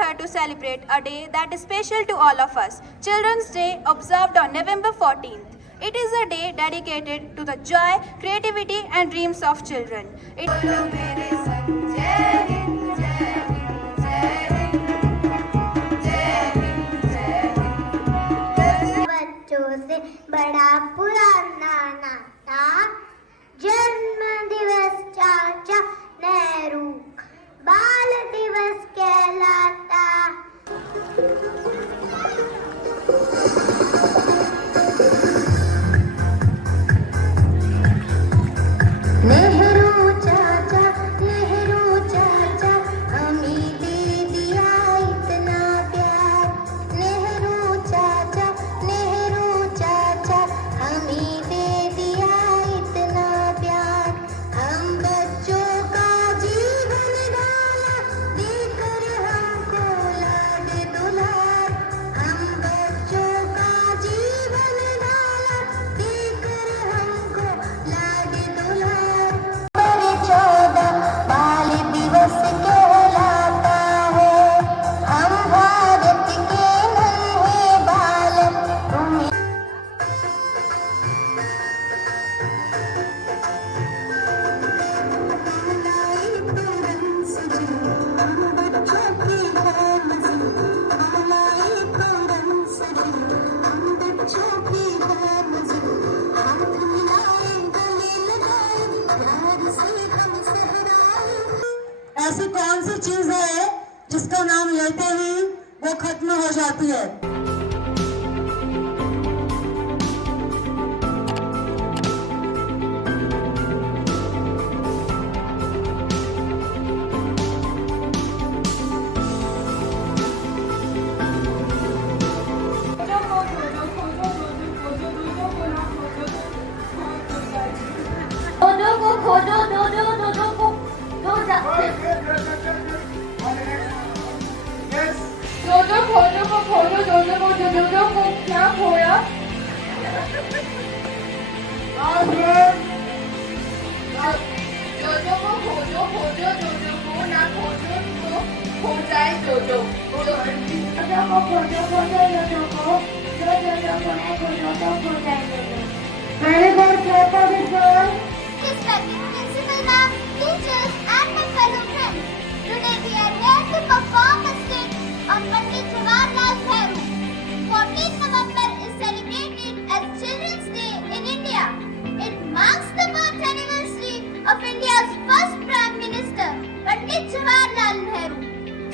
here to celebrate a day that is special to all of us, Children's Day, observed on November 14th. It is a day dedicated to the joy, creativity and dreams of children. बच्चों से बड़ा पुराना नाता, जन्म दिवस चाचा नेहरू बाल दिवस कहलाता। नेहरू चाचा हमें दे दिया इतना प्यार। नेहरू चाचा हमें दे दिया इतना प्यार। हम बच्चों का जीवन डाला देकर हमको लाड दुलार। हम बच्चों का जीवन डाला देकर हमको लाड दुलार। 14 बाल दिवस कहलाता है, हम भारत के नन्हे बालक तुम्हें। ऐसी कौन सी चीज है जिसका नाम लेते ही वो खत्म हो जाती है? दोदो को खोजो, दोदो को दो जाते। दोदो खोजो को खोजो, दोदो को क्या खोया? दोदो को खोजो, दोदो को ना खोजो तो खो जाए दोदो। दोदो को खोजो, दोदो को ना खोजो तो खो जाए दोदो। Very good, clap for this girl. Respected principal ma'am, teachers and my fellow friends, today we are here to perform a skit on Pandit Jawaharlal Nehru. 14 November is celebrated as Children's Day in India. It marks the birth anniversary of India's first Prime Minister, Pandit Jawaharlal Nehru.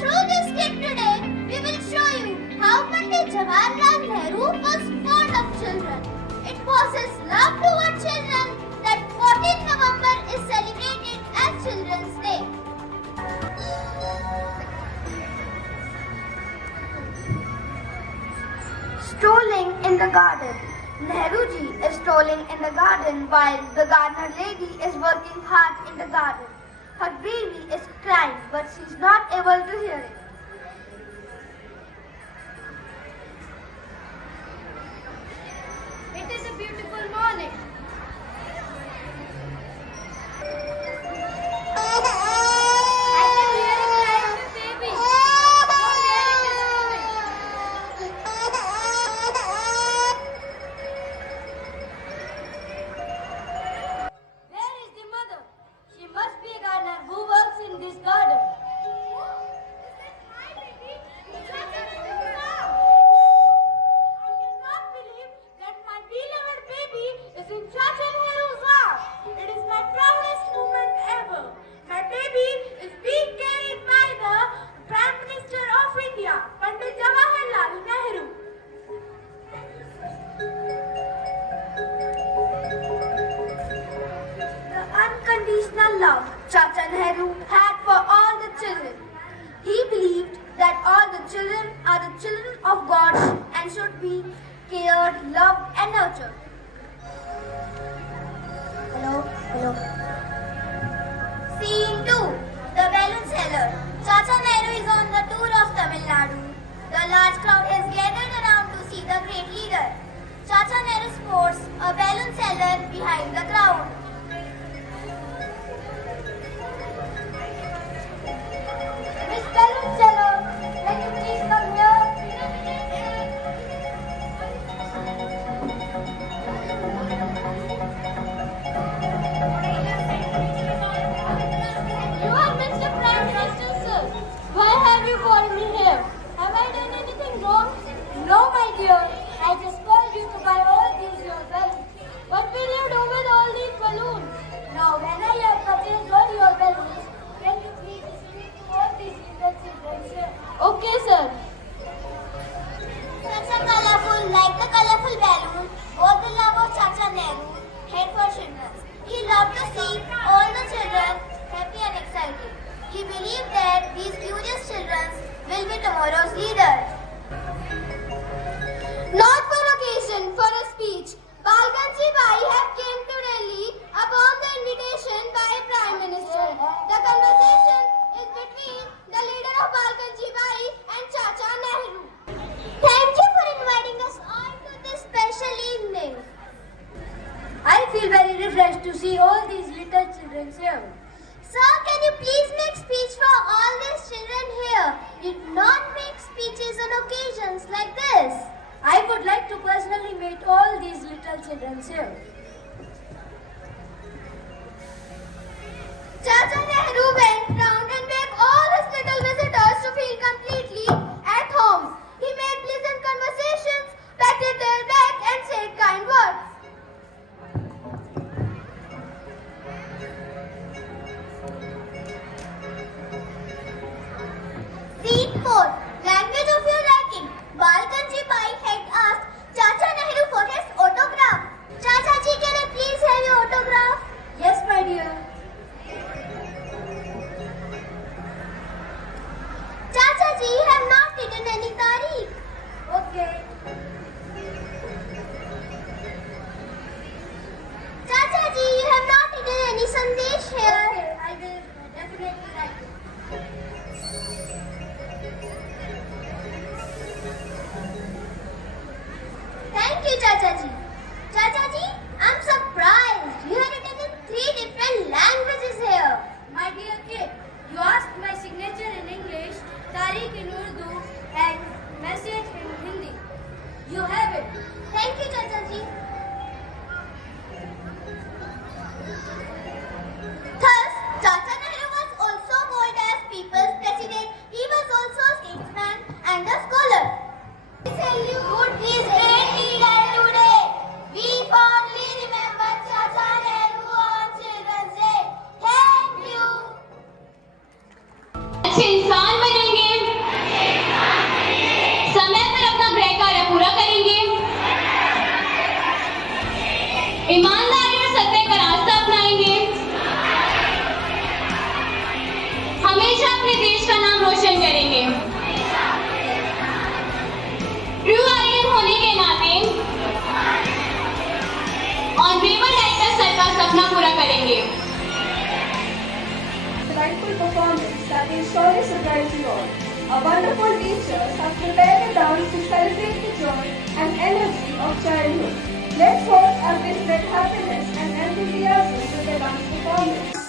Through this skit today, we will show you how Pandit Jawaharlal Nehru was fond of children. It was his love toward children that 14 November is celebrated as Children's Day. Strolling in the garden. Nehru ji is strolling in the garden while the gardener lady is working hard in the garden. Her baby is crying but she's not able to hear it. It is a beautiful morning. I can hear it crying for baby. From where it is coming. Where is the mother? She must be a gardener who works in this garden. Is that my baby? I cannot believe that my beloved baby is in Chacha Nehru's arms. It is my proudest moment ever. My baby is being carried by the Prime Minister of India, Pandit Jawaharlal Nehru. The unconditional love Chacha Nehru had for all the children. He believed that all the children are the children of God and should be cared, loved and nurtured. Hello. Scene 2. The balloon seller. Chacha Nehru is on the tour of Tamil Nadu. The large crowd has gathered around to see the great leader. Chacha Nehru sports a balloon seller behind the crowd. Miss Balloon Seller, see all the children happy and excited. He believed that these curious children will be tomorrow's leader. Not for occasion, for a speech, Balkanji Bai have came to Delhi upon the invitation by Prime Minister. The conversation is between the leader of Balkanji Bai and Chacha Nehru. Thank you for inviting us all to this special evening. I feel very refreshed to see all these little children here. Sir, can you please make speech for all these children here? You do not make speeches on occasions like this. I would like to personally meet all these little children here. Chacha Nehru went round and made all his little visitors to feel completely at home. He made pleasant conversations, patted their back and said kind words. Scene 4. Language of your liking. Balkanji Bai had asked Chacha Nehru for his autograph. Chacha ji, can I please have your autograph? Yes, my dear. Chacha ji, you have not written any tarikh. Okay. Chacha ji, you have not written any sandesh here. Okay, I will definitely write it. Thank you, Chacha ji. Chacha ji, I'm surprised. You have written in 3 different languages here. My dear kid, you asked my signature in English, Tariq in Urdu, and message in Hindi. You have it. Thank you, Chacha ji. Thus, Chacha Nehru was also called as people's president. He was also a statesman and a scholar. We salute his great leader today. We fondly remember Chacha Nehru on Children's Day. Thank you. अच्छे इंसान बनेंगे, समय पर अपना गृह कार्य पूरा करेंगे, ईमानदारी और सत्य का रास्ता अपनाएंगे, हमेशा अपने देश का नाम रोशन करेंगे, ट्रू आर्यन होने के नाते ऑनरेबल डायरेक्टर सर का सपना पूरा करेंगे. Delightful performance that will surely surprise you all. Our wonderful teachers have prepared a dance to celebrate the joy and energy of childhood. Let's hope our kids spread happiness and enthusiasm with the dance performance.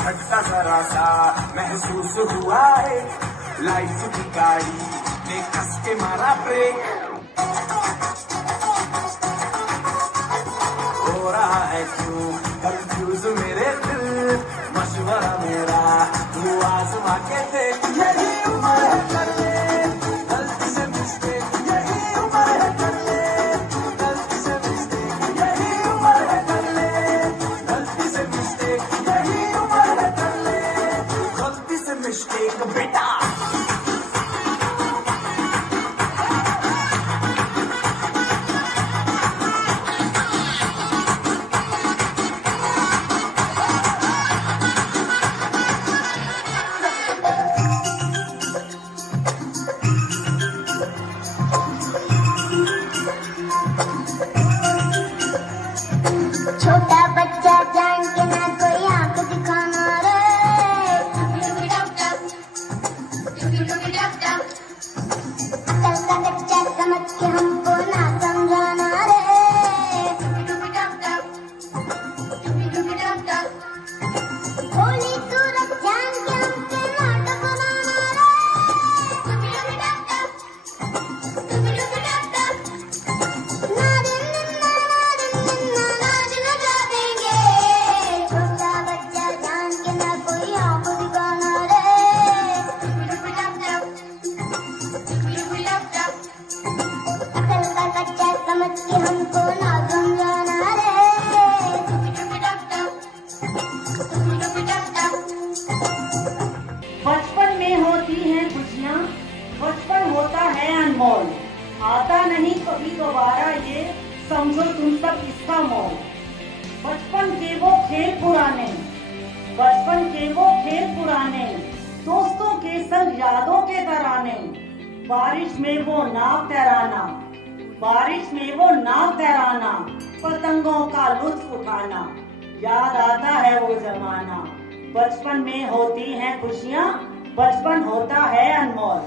झटका जरा सा महसूस हुआ है, life की गाड़ी ने कस के मारा ब्रेक. हो रहा है क्यों कंफ्यूज मेरे दिल, मशवरा मेरा तू आजमा के देख. यही उम्र है कर ले गलती से मिस्टेक, यही उम्र है कर ले गलती से मिस्टेक, यही उम्र है कर ले गलती से मिस्टेक, यही उम्र है कर ले गलती से मिस्टेक. बेटा खेल पुराने, बचपन के वो खेल पुराने, दोस्तों के संग यादों के तराने, बारिश में वो नाव तैराना, बारिश में वो नाव तैराना, पतंगों का लुत्फ उठाना, याद आता है वो जमाना। बचपन में होती हैं खुशियाँ, बचपन होता है अनमोल।